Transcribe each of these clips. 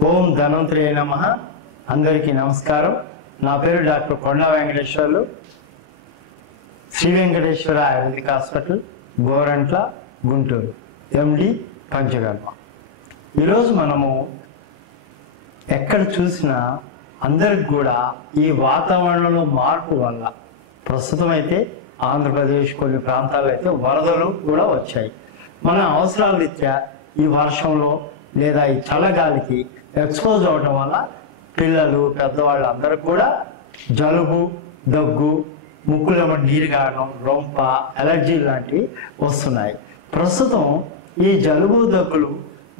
ఓం ధన్వంతరి నమః. అందరికీ నమస్కారం. నా పేరు డాక్టర్ కొండా వెంకటేశ్వర్లు, శ్రీ వెంకటేశ్వర ఆయుర్వేదిక్ హాస్పిటల్, గోరంట్ల, గుంటూరు, ఎండి పంచకర్మ. ఈరోజు మనము ఎక్కడ చూసినా అందరికి కూడా ఈ వాతావరణంలో మార్పు వల్ల ప్రస్తుతం అయితే ఆంధ్రప్రదేశ్ కొన్ని ప్రాంతాల్లో అయితే వరదలు కూడా వచ్చాయి. మన అవసరాల రీత్యా ఈ వర్షంలో లేదా ఈ చల్లగాలికి ఎక్స్పోజ్ అవడం వల్ల పిల్లలు పెద్దవాళ్ళు అందరికి కూడా జలుబు, దగ్గు, ముక్కులో నీరు కారడం, రొంప, ఎలర్జీ లాంటివి వస్తున్నాయి. ప్రస్తుతం ఈ జలుబు దగ్గులు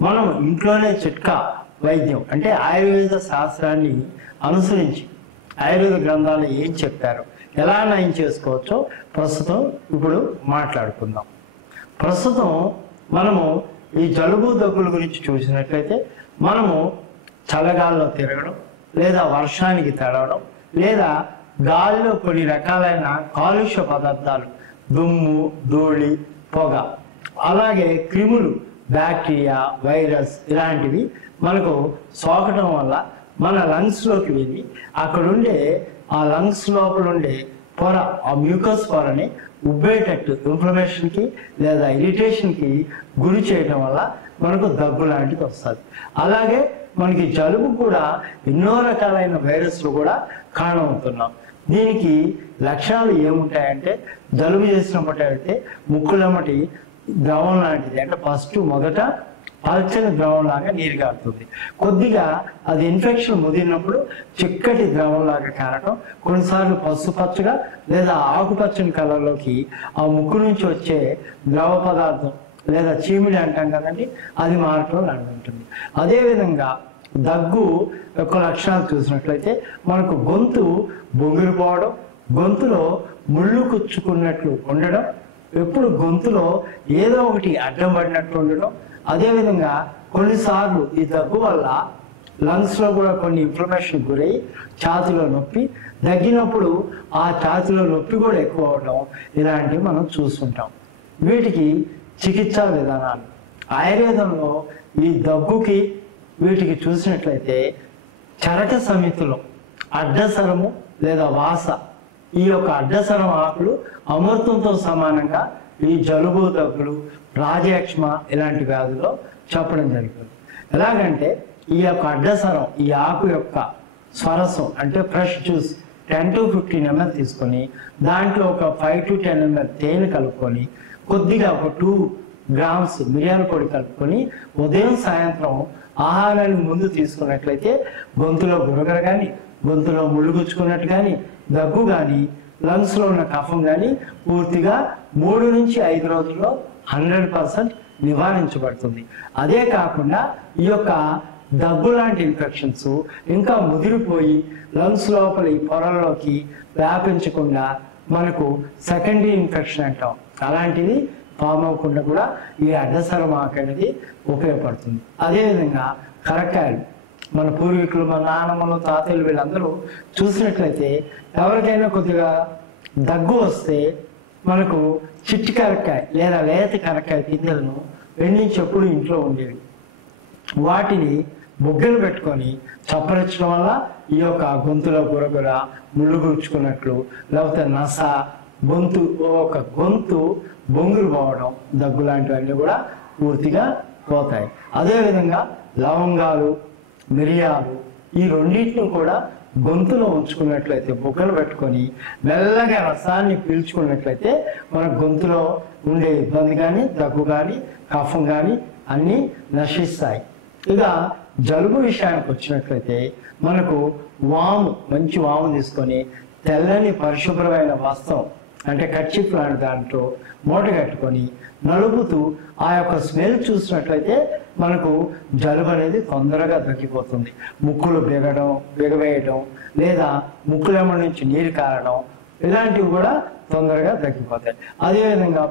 మనం ఇంట్లోనే చిట్కా వైద్యం అంటే ఆయుర్వేద శాస్త్రాన్ని అనుసరించి ఆయుర్వేద గ్రంథాలు ఏం చెప్పారు, ఎలా నయం చేసుకోవచ్చో ప్రస్తుతం ఇప్పుడు మాట్లాడుకుందాం. ప్రస్తుతం మనము ఈ జలుబు దగ్గుల గురించి చూసినట్లయితే మనము చల్లగాల్లో తిరగడం, లేదా వర్షానికి తడవడం, లేదా గాలిలో కొన్ని రకాలైన కాలుష్య పదార్థాలు, దుమ్ము, ధూళి, పొగ, అలాగే క్రిములు, బ్యాక్టీరియా, వైరస్ ఇలాంటివి మనకు సోకటం వల్ల మన లంగ్స్లోకి వెళ్ళి అక్కడుండే ఆ లంగ్స్ లోపల ఉండే పొర, ఆ మ్యూకస్ పొరని ఉబ్బేటట్టు ఇన్ఫ్లమేషన్కి లేదా ఇరిటేషన్కి గురి చేయడం వల్ల మనకు దగ్గు లాంటిది వస్తుంది. అలాగే మనకి జలుబు కూడా ఎన్నో రకాలైన వైరస్లు కూడా కారణమవుతున్నాం. దీనికి లక్షణాలు ఏముంటాయంటే జలుబు చేసినప్పుడు అయితే ముక్కులమ్మటి ద్రవం లాంటిది, అంటే ఫస్ట్ మొదట పల్చని ద్రవం లాగా నీరు కారుతుంది. కొద్దిగా అది ఇన్ఫెక్షన్ ముదిరినప్పుడు చిక్కటి ద్రవం లాగా కారటం, కొన్నిసార్లు పసుపచ్చగా లేదా ఆకుపచ్చని కలర్లోకి ఆ ముక్కు నుంచి వచ్చే ద్రవ పదార్థం లేదా చీమిడి అంటాం కదండి, అది మారటం లాంటి ఉంటుంది. అదేవిధంగా దగ్గు యొక్క లక్షణాలు చూసినట్లయితే మనకు గొంతు బొంగిరిపోవడం, గొంతులో ముళ్ళు కుచ్చుకున్నట్లు ఉండడం, ఎప్పుడు గొంతులో ఏదో ఒకటి అడ్డం పడినట్లు ఉండడం. అదేవిధంగా కొన్నిసార్లు ఈ దగ్గు వల్ల లంగ్స్లో కూడా కొన్ని ఇన్ఫ్లమేషన్ గురై ఛాతీలో నొప్పి, దగ్గినప్పుడు ఆ ఛాతీలో నొప్పి కూడా ఎక్కువ అవడం, ఇలాంటివి మనం చూస్తుంటాం. వీటికి చికిత్సా విధానాలు ఆయుర్వేదంలో ఈ దగ్గుకి వీటికి చూసినట్లయితే చరక సమితిలో అడ్డసరము లేదా వాస, ఈ యొక్క అడ్డసరం ఆకులు అమృతంతో సమానంగా ఈ జలుబు, దగ్గులు, రాజయక్ష్మ ఇలాంటి వ్యాధుల్లో చెప్పడం జరుగుతుంది. ఎలాగంటే ఈ యొక్క అడ్డసరం, ఈ ఆకు యొక్క స్వరసం అంటే ఫ్రెష్ జ్యూస్ 10 to 15 ml తీసుకొని దాంట్లో ఒక 5 to 10 ml తేనె కలుపుకొని కొద్దిగా ఒక 2 grams మిరియాల పొడి కలుపుకొని ఉదయం సాయంత్రం ఆహారానికి ముందు తీసుకున్నట్లయితే గొంతులో గురగర కానీ, గొంతులో ముళ్ళుగుచ్చుకున్నట్టు కానీ, దగ్గు కానీ, లంగ్స్లో ఉన్న కఫం కానీ పూర్తిగా 3 నుంచి 5 రోజుల్లో 100% నివారించబడుతుంది. అదే కాకుండా ఈ యొక్క దగ్గు లాంటి ఇన్ఫెక్షన్స్ ఇంకా ముదిరిపోయి లంగ్స్ లోపల ఈ పొరల్లోకి వ్యాపించకుండా మనకు సెకండరీ ఇన్ఫెక్షన్ అంటాం, అలాంటిది ఫామ్ అవ్వకుండా కూడా ఈ అడ్డసరం ఆకు అనేది ఉపయోగపడుతుంది. అదేవిధంగా కరక్కాయలు, మన పూర్వీకులు, మన నాన్నమ్మలు, తాతయ్యలు వీళ్ళందరూ చూసినట్లయితే ఎవరికైనా కొద్దిగా దగ్గు వస్తే మనకు చిట్టి కరక్కాయ లేదా లేత కరక్కాయ పిందెలను వెండించి ఎప్పుడు ఇంట్లో ఉండేవి. వాటిని బొగ్గలు పెట్టుకొని చప్పరించడం వల్ల ఈ యొక్క గొంతులో గురగుర, ముళ్ళు గుచ్చుకున్నట్లు, లేకపోతే నస, గొంతు బొంగురు పోవడం, దగ్గు లాంటివన్నీ కూడా పూర్తిగా పోతాయి. అదేవిధంగా లవంగాలు, మిరియాలు ఈ రెండింటిని కూడా గొంతులో ఉంచుకున్నట్లయితే, బొగ్గలు పెట్టుకొని మెల్లగా రసాన్ని పీల్చుకున్నట్లయితే మన గొంతులో ఉండే ఇబ్బంది కానీ, దగ్గు కానీ, కఫం కానీ అన్నీ నశిస్తాయి. ఇక జలుబు విషయానికి వచ్చినట్లయితే మనకు మంచి వాము తీసుకొని తెల్లని పరిశుభ్రమైన వస్త్రం అంటే కర్చీఫ్ లాంటి దాంట్లో మూట కట్టుకొని నలుపుతూ ఆ యొక్క స్మెల్ చూసినట్లయితే మనకు జలుబు అనేది తొందరగా తగ్గిపోతుంది. ముక్కులు బిగవేయడం లేదా ముక్కులెమ్మ నుంచి నీరు కారడం ఇలాంటివి కూడా తొందరగా తగ్గిపోతాయి. అదేవిధంగా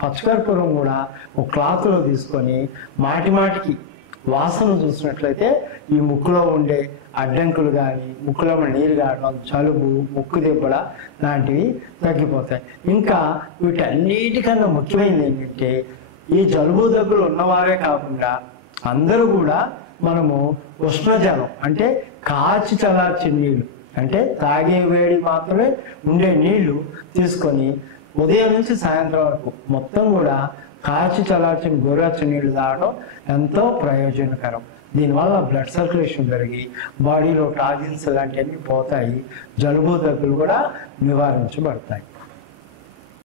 పచ్చకర్పూరం కూడా ఒక క్లాత్లో తీసుకొని మాటికి వాసన చూసినట్లయితే ఈ ముక్కులో ఉండే అడ్డంకులు కానీ, ముక్కులో నీరు కారడం, జలుబు, ముక్కు దెబ్బల లాంటివి తగ్గిపోతాయి. ఇంకా వీటన్నిటికన్నా ముఖ్యమైనది ఏంటంటే ఈ జలుబు దగ్గులు ఉన్నవారే కాకుండా అందరూ కూడా మనము ఉష్ణజలం అంటే కాచి చల్లార్చిన నీళ్ళు, అంటే తాగే వేడి మాత్రమే ఉండే నీళ్లు తీసుకొని ఉదయం నుంచి సాయంత్రం వరకు మొత్తం కూడా కాచి చల్లార్చిన గోరువెచ్చని నీళ్లు తాగడం ఎంతో ప్రయోజనకరం. దీనివల్ల బ్లడ్ సర్క్యులేషన్ పెరిగి బాడీలో టాక్సిన్స్ లాంటివన్నీ పోతాయి, జలుబు దగ్గులు కూడా నివారించబడతాయి.